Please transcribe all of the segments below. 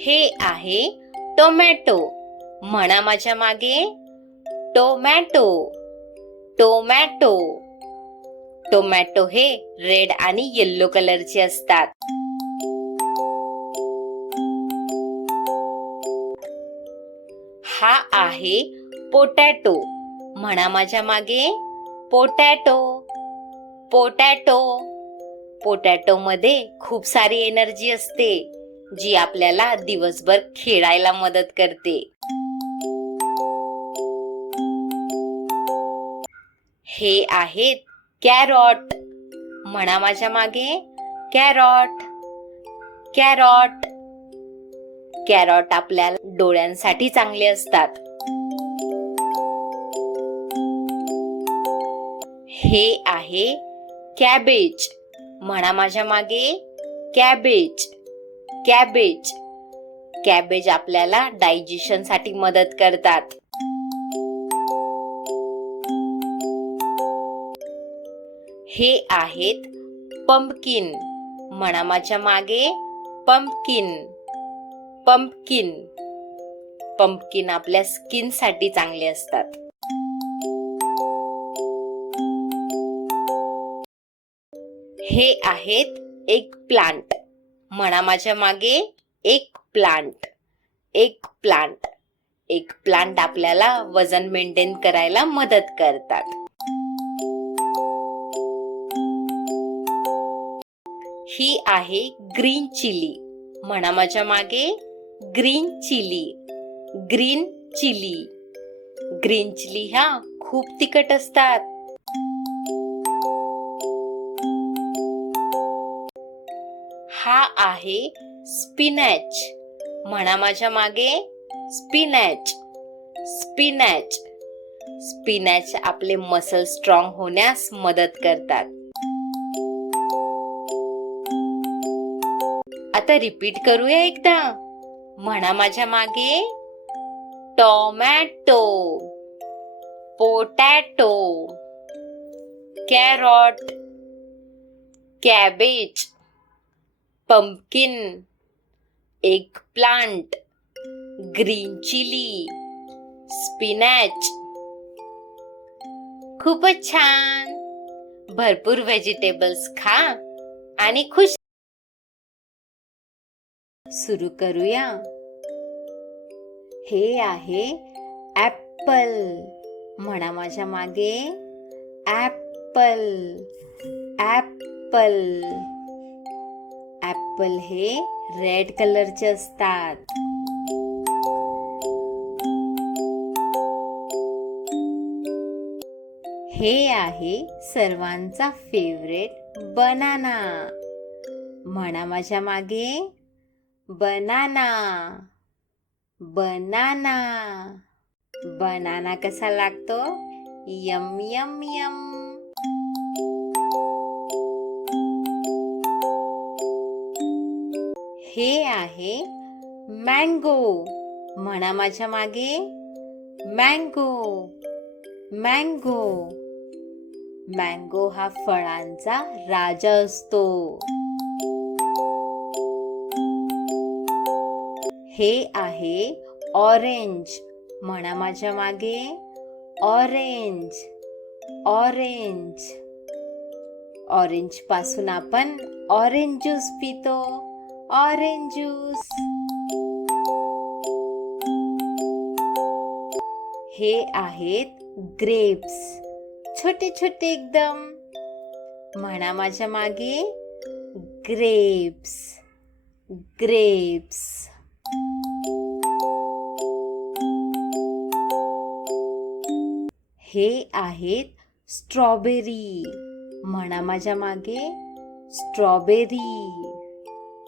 हे आहे टोमॅटो. म्हणा माझ्या मागे टोमॅटो. टोमॅटो. टोमॅटो हे रेड आणि येल्लो कलरचे असतात. हा आहे पोटॅटो. म्हणा माझ्या मागे पोटॅटो. पोटॅटो. पोटॅटो मध्ये खूप सारी एनर्जी असते, जी आपल्याला दिवसभर खेळायला मदत करते. हे आहेत कॅरॉट. म्हणा माझ्या मागे कॅरॉट. कॅरॉट. कॅरॉट आपल्या डोळ्यांसाठी चांगले असतात. हे आहे कॅबेज. म्हणा माझ्या मागे कॅबेज. कॅबेज. कॅबेज आपल्याला डायजेशन साठी मदत करतात. हे आहेत पंपकिन. म्हणा माझ्या मागे पंपकिन. पंपकिन. पंपकिन आपल्या स्किन साठी चांगले असतात. हे आहेत एक प्लांट. म्हणा माझ्या मागे एक प्लांट. एक प्लांट. एक प्लांट आपल्याला वजन मेंटेन करायला मदत करतात. ही आहे ग्रीन चिली. म्हणा माझ्या मागे green chilli. Green chilli. Green chilli ह्या खूप तिखट असतात. हा आहे स्पिनॅच. म्हणा माझ्या मागे स्पिनॅच. स्पिनॅच. स्पिनॅच आपले मसल स्ट्रॉंग होण्यास मदत करतात. आता रिपीट करूया एकदा. म्हणा माझ्या मागे tomato. Potato. Carrot. Cabbage. Pumpkin. Eggplant. Green chilli. Spinach. खूपच छान. भरपूर व्हेजिटेबल्स खा आणि खुश. सुरू करूया. हे आहे ऍपल. म्हणा माझ्या मागे ऍपल. ऍपल. ऍपल हे रेड कलरचे असतात. हे आहे सर्वांचा फेवरेट बनाना. म्हणा माझ्या मागे बनाना. बनाना. बनाना कसा लागतो? Yum yum yum. हे आहे मँगो. म्हणा माझ्या मागे मँगो. मँगो. मँगो हा फळांचा राजा असतो. हे आहे ऑरेंज. म्हणा माझ्या मागे ऑरेंज. ऑरेंज. ऑरेंज पासून आपण ऑरेंज ज्यूस पितो. Orange juice. हे आहेत ग्रेप्स. छोटे छोटे एकदम. म्हणा माझ्या मागे ग्रेप्स. ग्रेप्स. हे आहेत स्ट्रॉबेरी. म्हणा माझ्या मागे स्ट्रॉबेरी.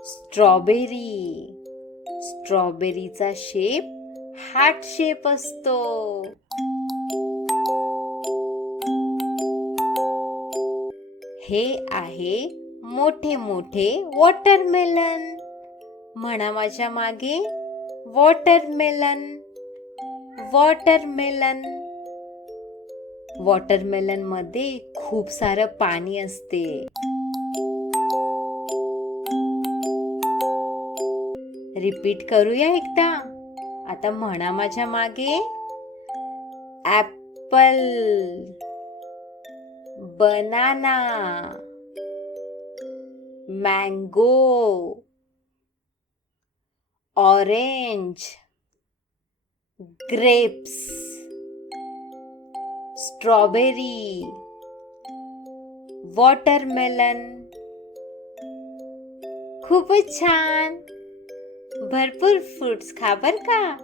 स्ट्रॉबेरी. स्ट्रॉबेरीचा शेप हार्ट शेप असतो. हे आहे मोठे मोठे वॉटरमेलन. म्हणा माझ्या मागे वॉटरमेलन. वॉटरमेलन. वॉटरमेलन मध्ये खूप सारं पाणी असते. रिपीट करूया एकदा. आता म्हणा माझ्या मागे. Apple, banana, mango, orange, grapes, strawberry, watermelon. खूपच छान. भरपूर फ्रुट्स खा बर का.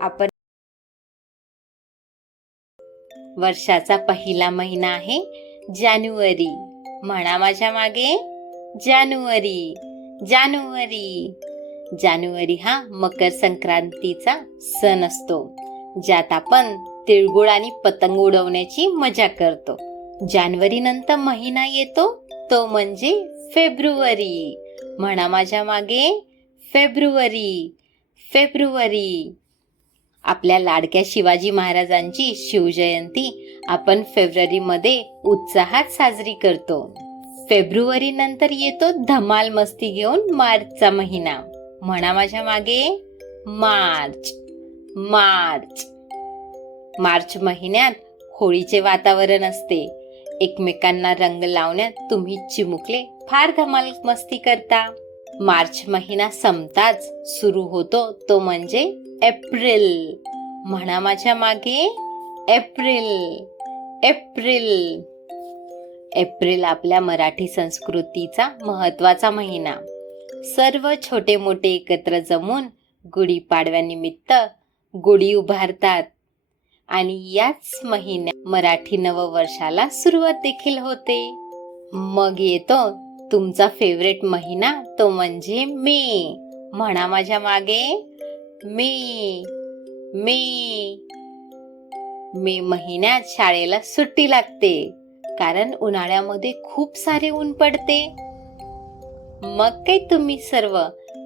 आपण वर्षाचा पहिला महिना आहे जानेवारी. म्हणा माझ्या मागे. जानेवारी, जानेवारी. जानेवारी हा मकर संक्रांतीचा सण असतो, ज्यात आपण तिळगुळ आणि पतंग उडवण्याची मजा करतो. जानेवारी नंतर महिना येतो तो म्हणजे फेब्रुवारी. म्हणा माझ्या मागे. February, February. आपल्या लाडक्या शिवाजी महाराजांची शिवजयंती आपण फेब्रुवारीमध्ये उत्साहात साजरी करतो. फेब्रुवारी नंतर येतो धमाल मस्ती घेऊन मार्चचा महिना. म्हणा माझ्या मागे. मार्च, मार्च. मार्च महिन्यात होळीचे वातावरण असते. एकमेकांना रंग लावण्यात तुम्ही चिमुकले फार धमाल मस्ती करता. मार्च महिना संपताच सुरू होतो तो म्हणजे एप्रिल. म्हणा माझ्या मागे. April, April. एप्रिल आपल्या मराठी संस्कृतीचा महत्वाचा महिना. सर्व छोटे मोठे एकत्र जमून गुढीपाडव्यानिमित्त गुढी उभारतात आणि याच महिन्यात मराठी नववर्षाला सुरुवात देखील होते. मग येतो तुमचा फेवरेट महिना तो म्हणजे मे. म्हणा माझ्या मागे. मे, मे. मे महिन्यात शाळेला सुट्टी लागते, कारण उन्हाळ्यामध्ये खूप सारे ऊन पडते. मग काय तुम्ही सर्व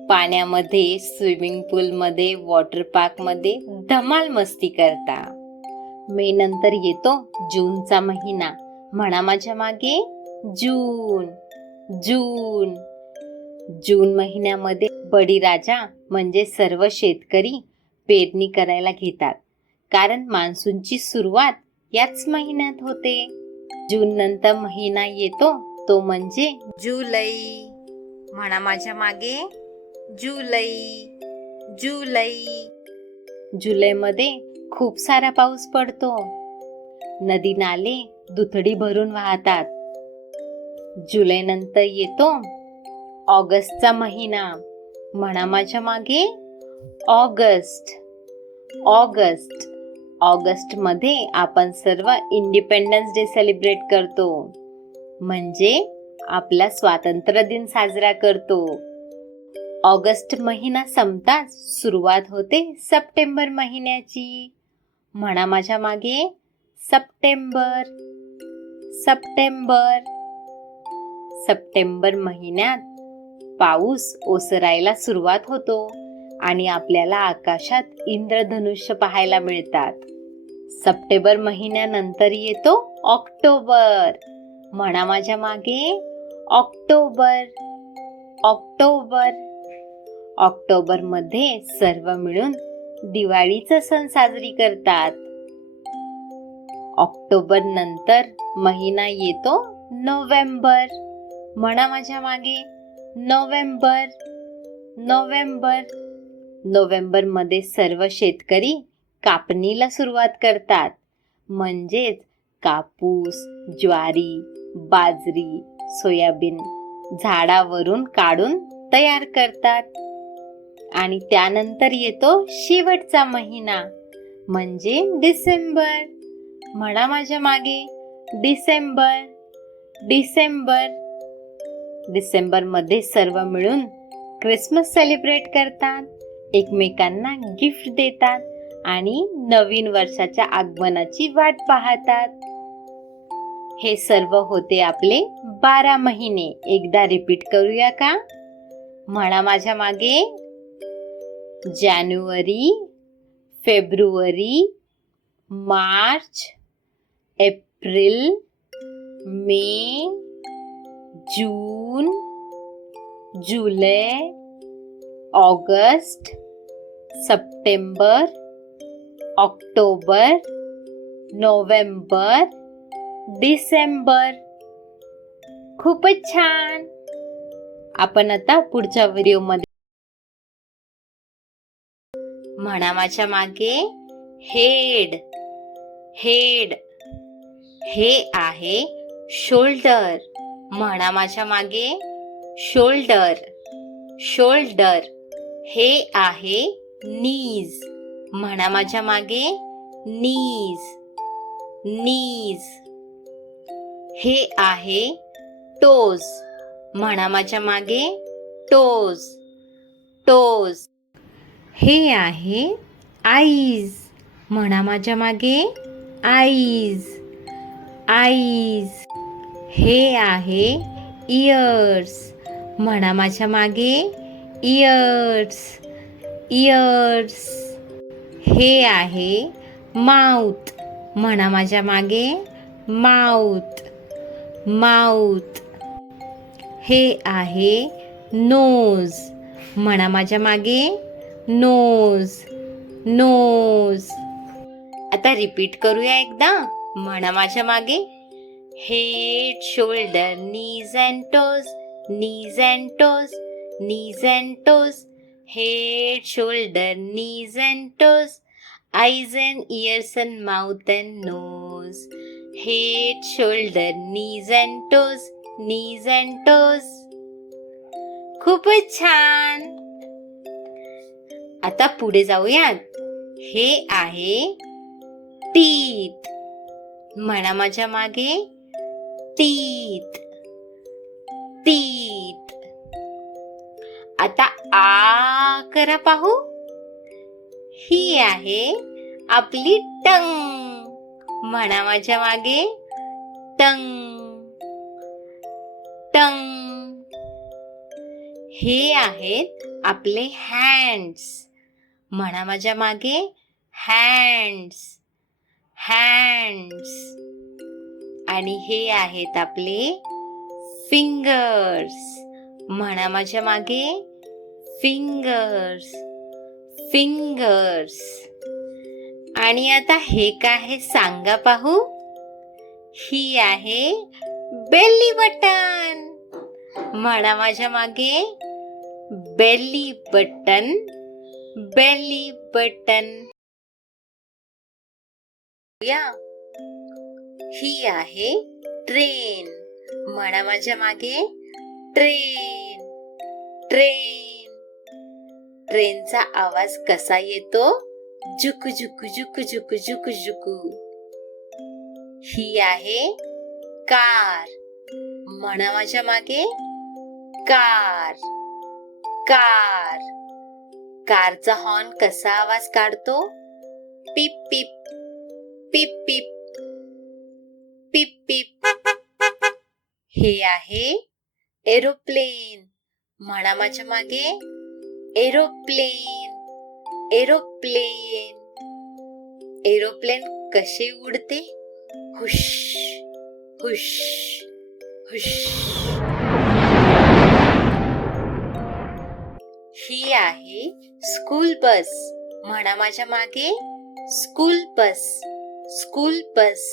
पाण्यामध्ये, स्विमिंग पूलमध्ये, वॉटर पार्कमध्ये धमाल मस्ती करता. मे नंतर येतो जूनचा महिना. म्हणा माझ्या मागे. जून, जून. जून महिन्यामध्ये बळीराजा म्हणजे सर्व शेतकरी पेरणी करायला घेतात, कारण मान्सूनची सुरुवात याच महिन्यात होते. जून नंतर महिना येतो तो म्हणजे जुलै. म्हणा माझ्या मागे. जुलै, जुलै. जुलैमध्ये खूप सारा पाऊस पडतो. नदी नाले दुथडी भरून वाहतात. जुलै नंतर येतो ऑगस्टचा महिना. म्हणा माझ्या मागे. August, August. ऑगस्ट मध्ये आपण सर्व इंडिपेंडन्स डे सेलिब्रेट करतो, म्हणजे आपला स्वातंत्र्य दिन साजरा करतो. ऑगस्ट महिना संपताच सुरुवात होते सप्टेंबर महिन्याची. म्हणा माझ्या मागे. September, September. सप्टेंबर महिन्यात पाऊस ओसरायला सुरुवात होतो आणि आपल्याला आकाशात इंद्रधनुष्य पाहायला मिळतात. सप्टेंबर महिन्यानंतर येतो ऑक्टोबर. म्हणा माझ्या मागे. October, October. ऑक्टोबर मध्ये सर्व मिळून दिवाळीचा सण साजरी करतात. ऑक्टोबर नंतर महिना येतो नोव्हेंबर. म्हणा माझ्या मागे. November, November. नोव्हेंबर मध्ये सर्व शेतकरी कापणीला सुरुवात करतात, म्हणजेच कापूस, ज्वारी, बाजरी, सोयाबीन झाडावरून काढून तयार करतात. आणि त्यानंतर येतो शेवटचा महिना म्हणजे डिसेंबर. म्हणा माझ्या मागे. डिसेंबर, डिसेंबर. डिसेंबर मध्ये सर्व मिळून ख्रिसमस सेलिब्रेट करतात, एकमेकांना गिफ्ट देतात आणि नवीन वर्षाच्या आगमनाची वाट पाहतात. हे सर्व होते आपले 12 महिने. एकदा रिपीट करूया का? म्हणा माझ्या मागे. January, February, March, April, May, June, July, August, September, October, November, December. खूपच छान. आपण आता पुढच्या व्हिडिओमध्ये म्हणा माझ्या मागे हेड. हेड. हे आहे शोल्डर. म्हणा माझ्या मागे शोल्डर. शोल्डर. हे आहे नीज. म्हणा माझ्या मागे नीज. नीज. हे आहे टोज. म्हणा माझ्या मागे टोज. टोज. हे आहे आईज. म्हणा माझ्या मागे आईज. आईज. हे आहे इयर्स. म्हणा माझ्या मागे इयर्स. इयर्स. हे आहे माउथ. म्हणा माझ्या मागे माउथ. माउथ. हे आहे नोज. म्हणा माझ्या मागे नोज. नोज. आता रिपीट करूया एकदा. म्हणा माझ्या मागे head, shoulder, knees and toes. Knees and toes. Knees and toes. Head, shoulder, knees and toes. Eyes and ears and mouth and nose. Head, shoulder, knees and toes. Knees and toes. खूपच छान. आता पुढे जाऊयात. हे आहे teeth. म्हणा माझ्या मागे टीथ. टीथ. आता आ करा पाहू. ही आहे आपली टंग. म्हणा माझ्या मागे टंग. टंग. हे आहेत आपले हँड्स. म्हणा माझ्या मागे हँड्स. हँड्स. आणि हे आहेत आपले फिंगर्स. म्हणा माझ्या मागे फिंगर्स. फिंगर्स. आणि आता हे काय आहे सांगा पाहू. ही आहे बेली बटन. म्हणा माझ्या मागे बेली बटन. Belly button. या. ही आहे ट्रेन. म्हणा माझ्या मागे ट्रेन. ट्रेन. ट्रेनचा आवाज कसा येतो. झुकू झुकू झुकू झुकू झुकू झुकू. ही आहे कार. म्हणा माझ्या मागे कार. कार. कारचा हॉर्न कसा आवाज काढतो. पिप पिप. पिप पिप. पिप पिप. हे आहे एरोप्लेन. म्हणा माझ्या मागे एरोप्लेन. एरोप्लेन. एरोप्लेन कसे उडते. हुश हुश हुश. ही आहे स्कूल बस. म्हणा माझ्या मागे school bus. School bus.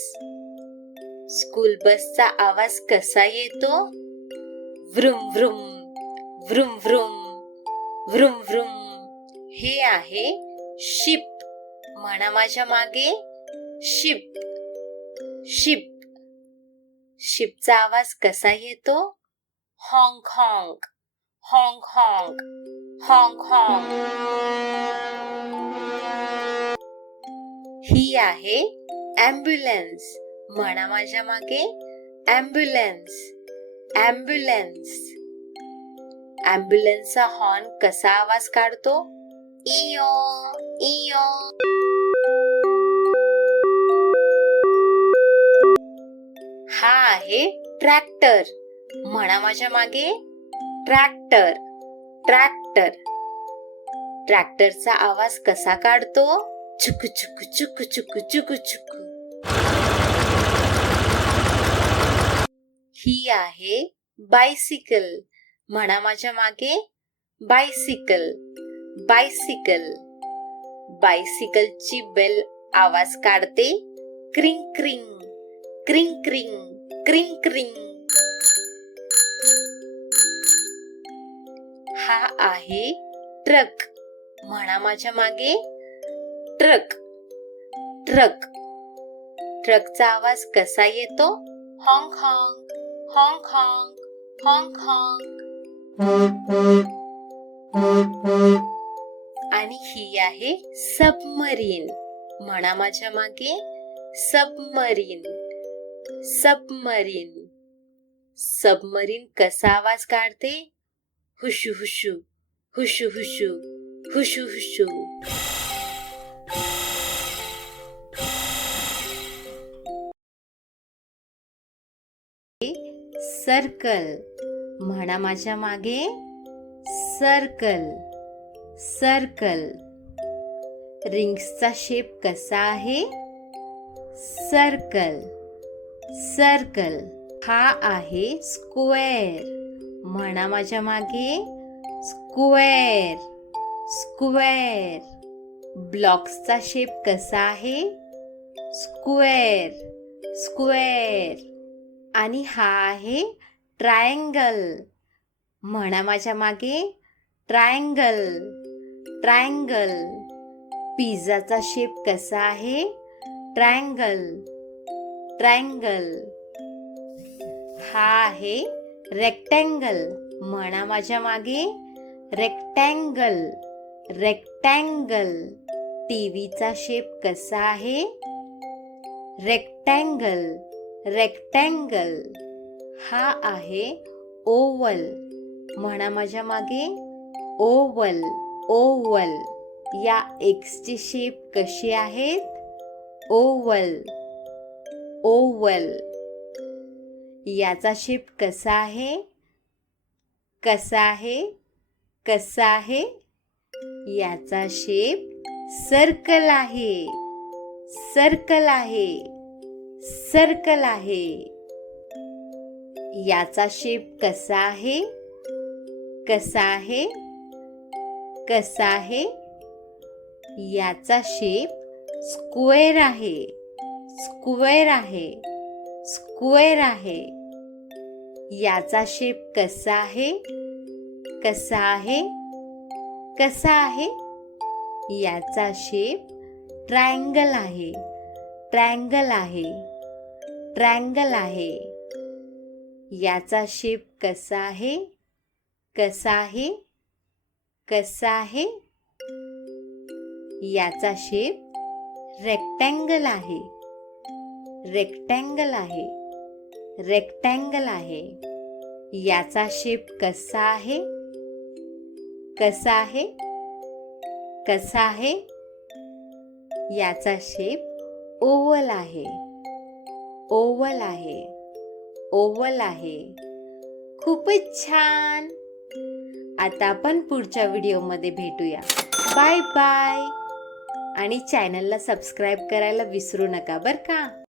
School बसचा आवाज कसा येतो. Vroom vroom. Vroom vroom. Vroom vroom. हे आहे शिप. म्हणा माझ्या मागे शिप. शिप. शिपचा आवाज कसा येतो. हॉंक हॉंक. हॉंक हॉंक. हॉंक हॉंक. ही आहे ॲम्ब्युलन्स. म्हणा माझ्या मागे ॲम्ब्युलन्स. ॲम्ब्युलन्स. ॲम्ब्युलन्सचा हॉर्न कसा आवाज काढतो. इयो इयो. हा आहे ट्रॅक्टर. म्हणा माझ्या मागे ट्रॅक्टर. ट्रॅक्टर. ट्रॅक्टरचा आवाज कसा काढतो. चुकू चुकू चुकू चुकू चुकू चुकू. ही आहे बायसिकल. म्हणा माझ्या मागे बायसिकल. बायसिकल. बायसिकलची बेल आवाज काढते क्रिंग क्रिंग क्रिंग क्रिंग क्रिंग क्रिंग. हा आहे ट्रक. म्हणा माझ्या मागे ट्रक. ट्रक. ट्रकचा आवाज कसा येतो? Hong Hong Hong Hong Hong Hong. आणि ही आहे सबमरीन. म्हणा माझ्या मागे सबमरीन. सबमरीन. सबमरीन कसा आवाज काढते? हुशू हुशू हुशू हुशू हुशू हुशू. सर्कल. म्हणा माझ्या मागे सर्कल. सर्कल. रिंग्सचा शेप कसा आहे? सर्कल. सर्कल. हा आहे स्क्वेअर. म्हणा माझ्या मागे स्क्वेअर. स्क्वेअर. ब्लॉक्सचा शेप कसा आहे? स्क्वेअर. स्क्वेअर. आणि हा आहे ट्रायंगल. म्हणा माझ्या मागे ट्रायंगल. ट्रायंगल. पिझ्झाचा शेप कसा आहे? ट्रायंगल. ट्रायंगल. हा आहे रेक्टँगल. म्हणा माझ्या मागे रेक्टँगल. रेक्टँगल. टीव्हीचा शेप कसा आहे? रेक्टँगल. रेक्टँगल. हा आहे ओवल. म्हणा माझ्या मागे ओवल. ओवल. या एक्सचे शेप कसे आहेत? ओवल. ओवल. याचा शेप कसा आहे? कसा आहे? कसा आहे? याचा शेप सर्कल आहे. सर्कल आहे. सर्कल आहे. याचा शेप कसा आहे? कसा आहे? कसा आहे? याचा शेप स्क्वेअर आहे. स्क्वेअर आहे. स्क्वेअर आहे. याचा शेप कसा आहे? कसा आहे? कसा आहे? याचा शेप ट्रायंगल आहे. ट्रायंगल आहे. ट्रायंगल आहे. याचा शेप कसा आहे? कसा आहे? कसा आहे? याचा शेप रेक्टँगल आहे. रेक्टँगल आहे. रेक्टँगल आहे. याचा शेप कसा आहे? कसा आहे? कसा आहे? याचा शेप ओवल आहे. ओवल आहे. ओवल आहे. खूपच छान. आता आपण पुढच्या व्हिडिओमध्ये भेटूया. Bye bye. आणि चॅनलला सबस्क्राईब करायला विसरू नका बरं का.